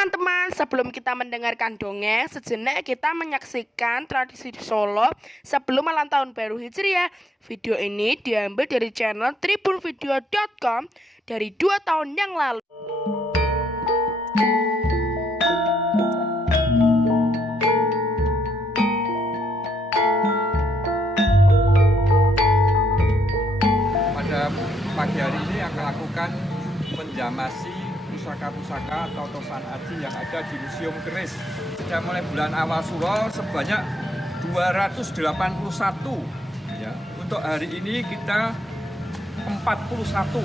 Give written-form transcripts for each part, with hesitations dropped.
teman-teman, sebelum kita mendengarkan dongeng, sejenak kita menyaksikan tradisi di Solo sebelum malam tahun baru Hijriah. Video ini diambil dari channel tribunvideo.com dari 2 tahun yang lalu. Pada pagi hari ini akan lakukan menjamasi pusaka-pusaka atau tosan aji yang ada di Museum Keris. Sejak mulai bulan awal Suro sebanyak 281. Ya. Untuk hari ini kita 41.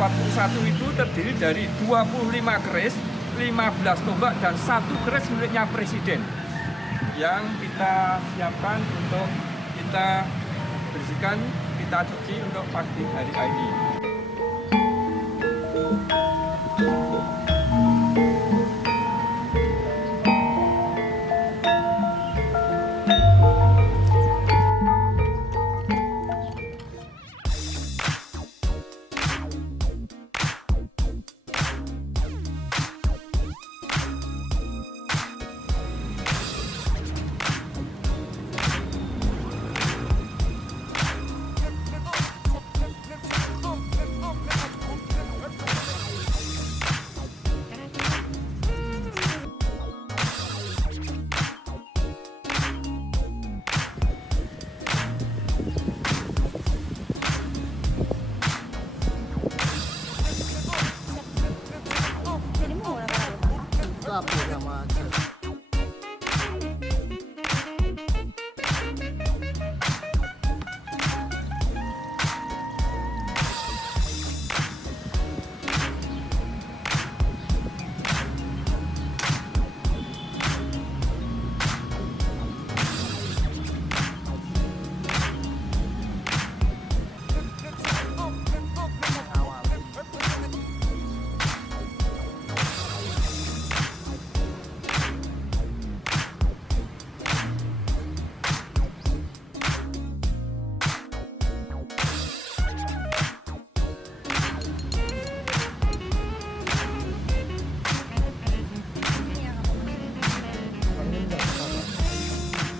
41 itu terdiri dari 25 keris, 15 tombak dan 1 keris miliknya Presiden yang kita siapkan untuk kita bersihkan, kita cuci untuk pagi hari ini.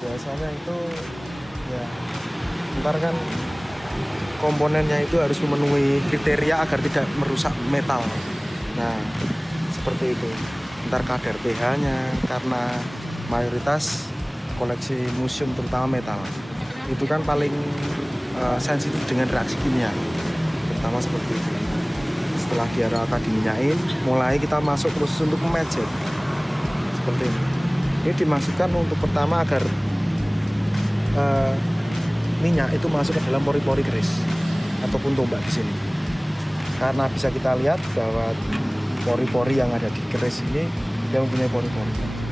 Biasanya itu ya ntar kan komponennya itu harus memenuhi kriteria agar tidak merusak metal. Nah seperti itu. Ntar kadar pH-nya, karena mayoritas koleksi museum terutama metal itu kan paling sensitif dengan reaksi kimia, pertama seperti itu. Setelah dia rata diminyain, mulai kita masuk proses untuk memejet seperti ini. Ini dimaksudkan untuk pertama agar minyak itu masuk ke dalam pori-pori keris ataupun tombak di sini. Karena bisa kita lihat bahwa pori-pori yang ada di keris ini yang mempunyai pori-pori.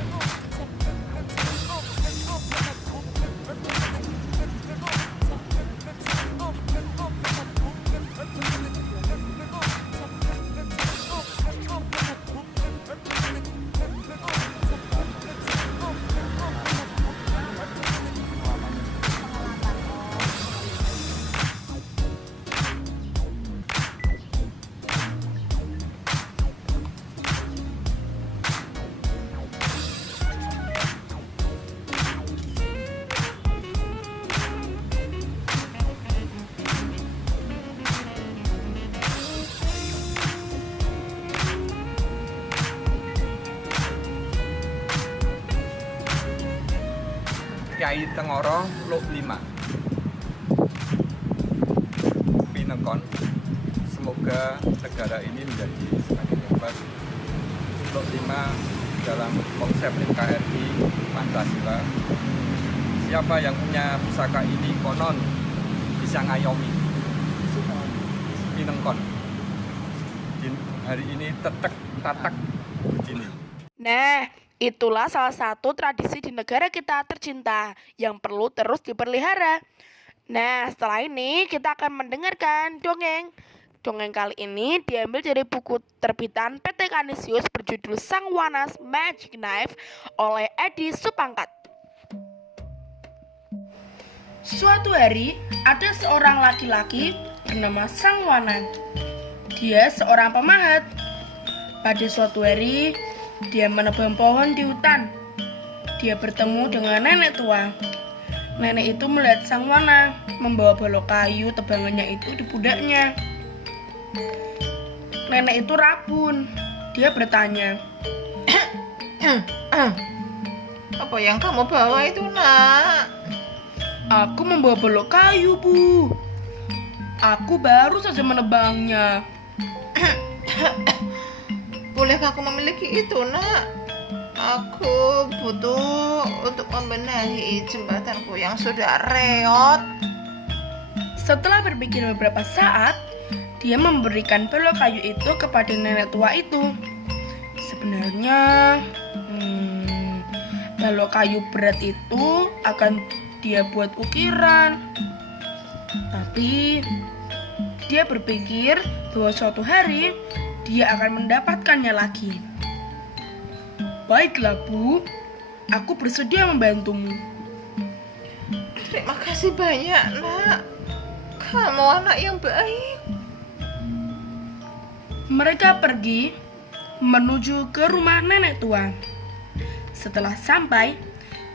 Kyai Tengoro Luk 5 Pinekon, semoga negara ini menjadi semakin hebat. Luk 5 dalam konsep NKRI Pancasila, siapa yang punya pusaka ini konon bisa ngayomi Pinekon. Hari ini tetek tatak begini. Nah, itulah salah satu tradisi di negara kita tercinta yang perlu terus dipelihara. Nah, setelah ini kita akan mendengarkan dongeng. Dongeng kali ini diambil dari buku terbitan PT Kanisius berjudul Sang Wanas Magic Knife oleh Edi Supangkat. Suatu hari, ada seorang laki-laki bernama Sang Wanas. Dia seorang pemahat. Pada suatu hari, Dia menebang pohon di hutan. Dia bertemu dengan nenek tua. Nenek itu melihat Sang Wana membawa balok kayu tebangannya itu di pundaknya. Nenek itu rabun. Dia bertanya, Apa yang kamu bawa itu, Nak? "Aku membawa balok kayu, Bu. Aku baru saja menebangnya." Bolehkah aku memiliki itu, Nak? Aku butuh untuk membenahi jembatanku yang sudah reot. Setelah berpikir beberapa saat, dia memberikan balok kayu itu kepada nenek tua itu. Sebenarnya, balok kayu berat itu akan dia buat ukiran. Tapi, dia berpikir bahwa suatu hari dia akan mendapatkannya lagi. "Baiklah, Bu. Aku bersedia membantumu." Terima kasih banyak, Nak. Kamu anak yang baik. Mereka pergi menuju ke rumah nenek tua. Setelah sampai,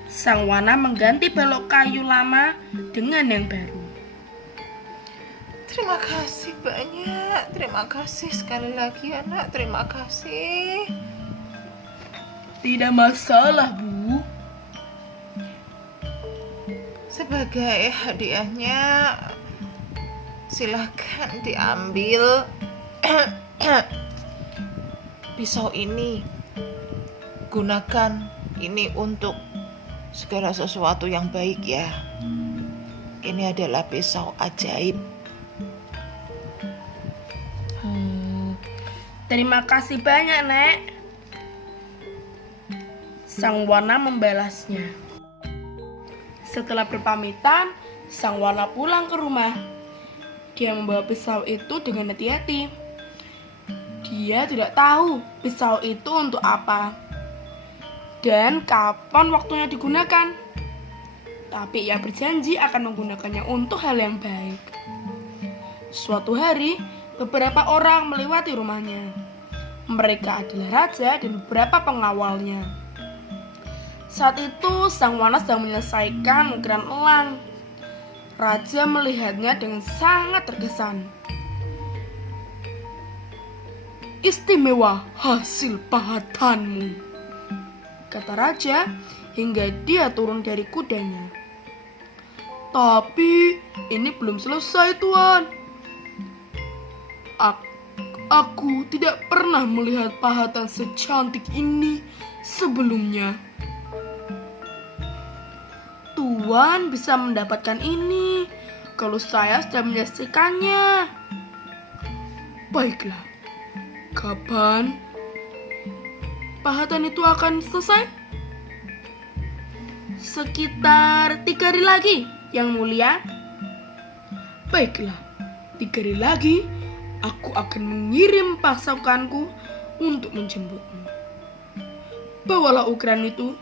Sang Wana mengganti balok kayu lama dengan yang baru. Terima kasih banyak. Terima kasih sekali lagi, anak. Terima kasih. "Tidak masalah, Bu." Sebagai hadiahnya, silakan diambil pisau ini. Gunakan ini untuk segala sesuatu yang baik ya. Ini adalah pisau ajaib. "Terima kasih banyak, Nek." Sang Wana membalasnya. Setelah berpamitan, Sang Wana pulang ke rumah. Dia membawa pisau itu dengan hati-hati. Dia tidak tahu pisau itu untuk apa dan kapan waktunya digunakan. Tapi ia berjanji akan menggunakannya untuk hal yang baik. Suatu hari, beberapa orang melewati rumahnya. Mereka adalah raja dan beberapa pengawalnya. Saat itu, Sang Wana sedang menyelesaikan ukiran elang. Raja melihatnya dengan sangat terkesan. "Istimewa hasil pahatanmu," kata raja hingga dia turun dari kudanya. "Tapi ini belum selesai, Tuan. Aku tidak pernah melihat pahatan secantik ini sebelumnya. Tuan bisa mendapatkan ini kalau saya sudah menyelesaikannya." "Baiklah, kapan pahatan itu akan selesai?" "Sekitar 3 hari lagi, Yang Mulia." "Baiklah, 3 hari lagi aku akan mengirim pasukanku untuk menjemputmu. Bawalah ukiran itu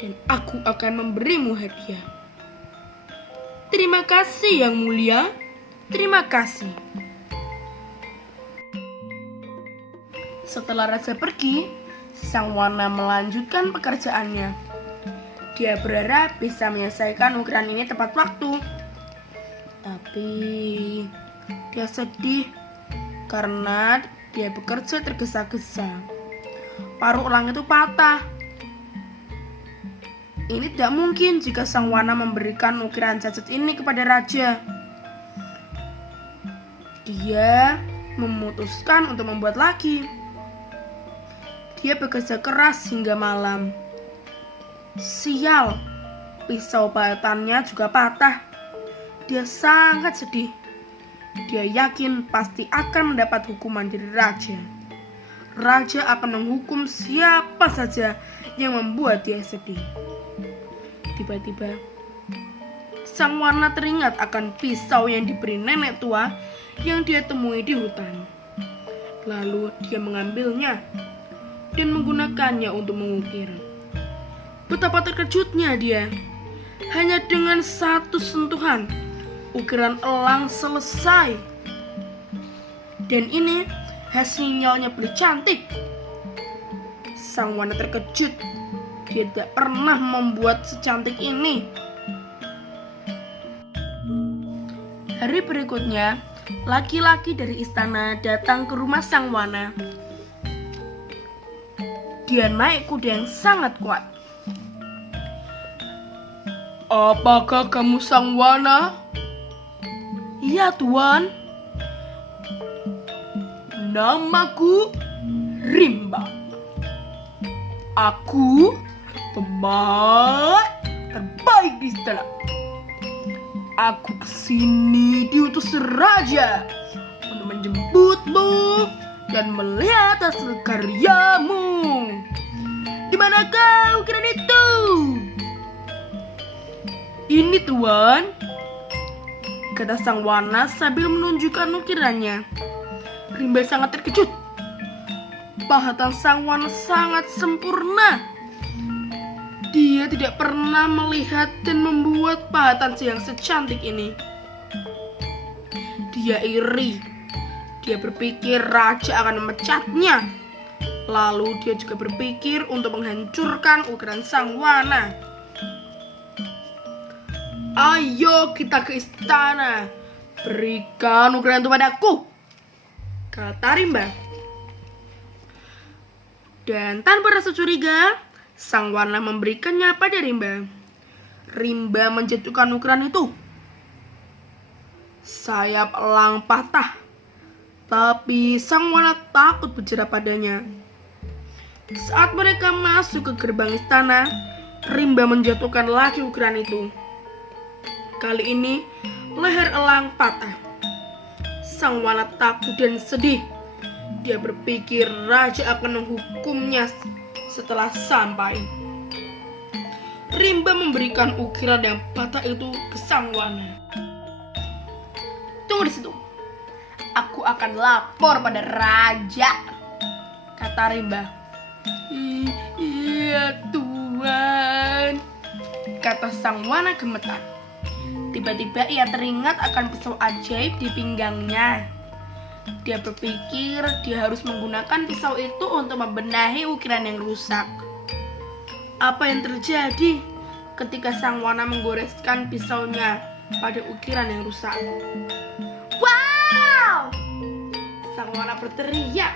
dan aku akan memberimu hadiah." "Terima kasih, Yang Mulia. Terima kasih." Setelah raja pergi, Sang Wana melanjutkan pekerjaannya. Dia berharap bisa menyelesaikan ukiran ini tepat waktu. Tapi dia sedih karena dia bekerja tergesa-gesa. Paruh elang itu patah. Ini tidak mungkin jika Sang Wana memberikan ukiran cacat ini kepada raja. Dia memutuskan untuk membuat lagi. Dia bekerja keras hingga malam. Sial, pisau pahatannya juga patah. Dia sangat sedih. Dia yakin pasti akan mendapat hukuman dari raja. Raja akan menghukum siapa saja yang membuat dia sedih. Tiba-tiba, Sang Wana teringat akan pisau yang diberi nenek tua yang dia temui di hutan. Lalu dia mengambilnya dan menggunakannya untuk mengukir. Betapa terkejutnya dia. Hanya dengan satu sentuhan, ukiran elang selesai. Dan ini hasilnya lebih cantik. Sang Wana terkejut. Dia tidak pernah membuat secantik ini. Hari berikutnya, laki-laki dari istana datang ke rumah Sang Wana. Dia naik kuda yang sangat kuat. Apakah kamu Sang Wana? Iya, Tuan. Namaku Rimba. Aku pemain terbaik di istana. Aku kesini diutus raja untuk menjemputmu dan melihat hasil karyamu. Di manakah ukiran itu? Ini, Tuan, kata Sang Wana sambil menunjukkan ukirannya. Rimba sangat terkejut. Pahatan Sang Wana sangat sempurna. Dia tidak pernah melihat dan membuat pahatan yang secantik ini. Dia iri. Dia berpikir raja akan memecatnya. Lalu dia juga berpikir untuk menghancurkan ukiran Sang Wana. Ayo kita ke istana. Berikan ukiran itu padaku, kata Rimba. Dan tanpa rasa curiga, Sang Wana memberikannya pada Rimba. Rimba menjatuhkan ukiran itu. Sayap elang patah, tapi Sang Wana takut bicara padanya. Saat mereka masuk ke gerbang istana, Rimba menjatuhkan lagi ukiran itu. Kali ini leher elang patah. Sang Wana takut dan sedih. Dia berpikir raja akan menghukumnya setelah sampai. Rimba memberikan ukiran yang patah itu ke Sang Wana. Tunggu di situ. Aku akan lapor pada raja, kata Rimba. Iya, Tuan, kata Sang Wana gemetar. Tiba-tiba ia teringat akan pisau ajaib di pinggangnya. Dia berpikir dia harus menggunakan pisau itu untuk membenahi ukiran yang rusak. Apa yang terjadi ketika Sang Wana menggoreskan pisaunya pada ukiran yang rusak? Wow! Sang Wana berteriak.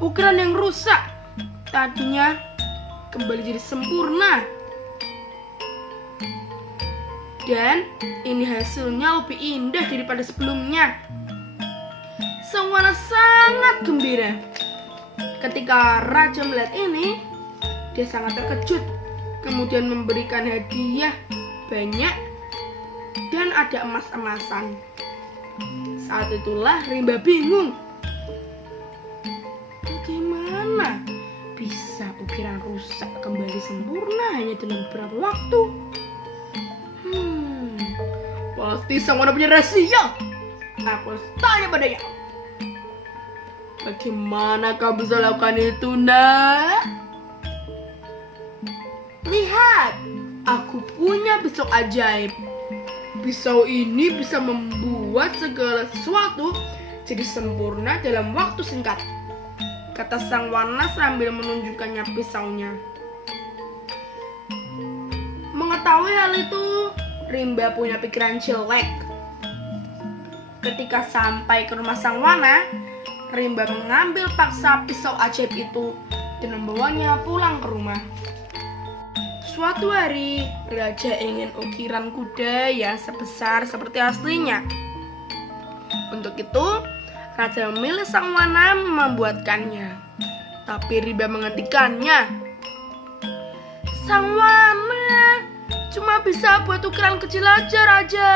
Ukiran yang rusak tadinya kembali jadi sempurna. Dan ini hasilnya lebih indah daripada sebelumnya. Sang Wana sangat gembira. Ketika raja melihat ini, dia sangat terkejut. Kemudian memberikan hadiah banyak dan ada emas-emasan. Saat itulah Rimba bingung. Bagaimana bisa ukiran rusak kembali sempurna hanya dalam beberapa waktu? Pasti Sang Wana punya rahasia. Aku harus tanya padanya. Bagaimana kau bisa lakukan itu, Nak? Lihat, aku punya pisau ajaib. Pisau ini bisa membuat segala sesuatu jadi sempurna dalam waktu singkat, kata Sang Wana sambil menunjukkannya pisaunya. Mengetahui hal itu, Rimba punya pikiran jelek. Ketika sampai ke rumah Sang Wana, Rimba mengambil paksa pisau ajaib itu dan membawanya pulang ke rumah. Suatu hari, raja ingin ukiran kuda yang sebesar seperti aslinya. Untuk itu, raja memilih Sang Wana membuatkannya. Tapi Rimba menghentikannya. Sang Wana cuma bisa buat ukiran kecil aja, Raja.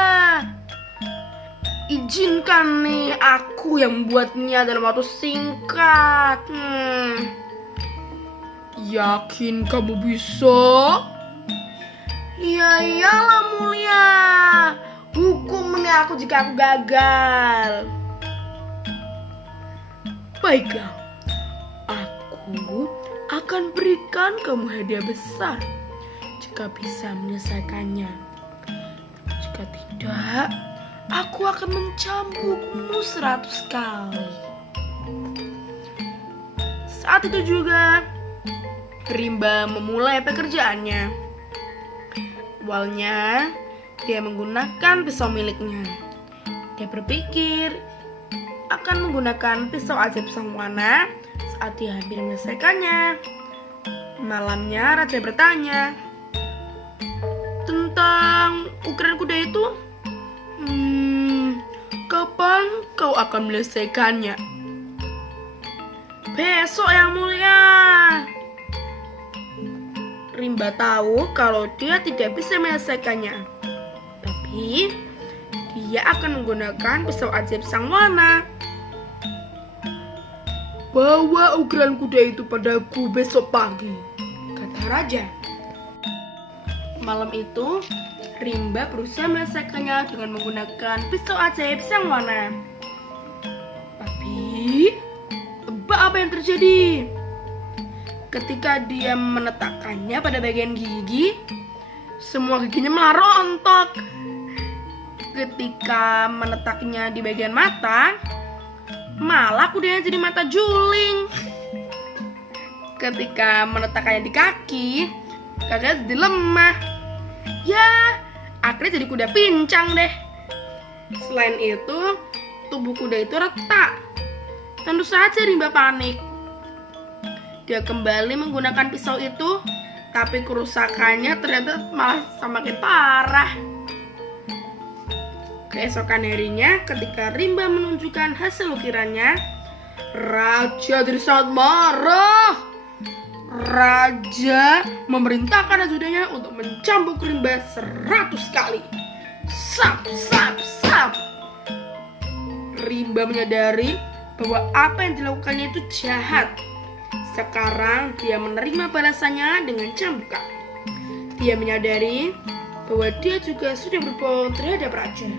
Izinkan nih aku yang membuatnya dalam waktu singkat. Yakin kamu bisa? Ya iyalah mulia. Hukum nih aku jika aku gagal. Baiklah, aku akan berikan kamu hadiah besar jika bisa menyelesaikannya. Jika tidak, aku akan mencambukmu 100 kali. Saat itu juga, Rimba memulai pekerjaannya. Awalnya, dia menggunakan pisau miliknya. Dia berpikir akan menggunakan pisau ajaib sang wana saat dia hampir menyelesaikannya. Malamnya, raja bertanya tentang ukuran kuda itu. Kapan kau akan menyelesaikannya? Besok, yang mulia. Rimba tahu kalau dia tidak bisa menyelesaikannya, tapi dia akan menggunakan pisau ajaib sang wana. Bawa ukuran kuda itu padaku besok pagi, kata raja. Malam itu, Rimba berusaha menyelesaikannya dengan menggunakan pisau ajaib sang wana. Tapi, tebak apa yang terjadi? Ketika dia meletakkannya pada bagian gigi, semua giginya malah rontok. Ketika meletaknya di bagian mata, malah kudanya jadi mata juling. Ketika meletakkannya di kaki, kakinya jadi lemah. Ya, akhirnya jadi kuda pincang deh. Selain itu, tubuh kuda itu retak. Tentu saja Rimba panik. Dia kembali menggunakan pisau itu, tapi kerusakannya ternyata malah semakin parah. Keesokan harinya, ketika Rimba menunjukkan hasil ukirannya, raja jadi sangat marah. Raja memerintahkan ajudannya untuk mencambuk Rimba 100 kali. Sap, sap, sap. Rimba menyadari bahwa apa yang dilakukannya itu jahat. Sekarang dia menerima balasannya dengan cambukan. Dia menyadari bahwa dia juga sudah berbohong terhadap raja.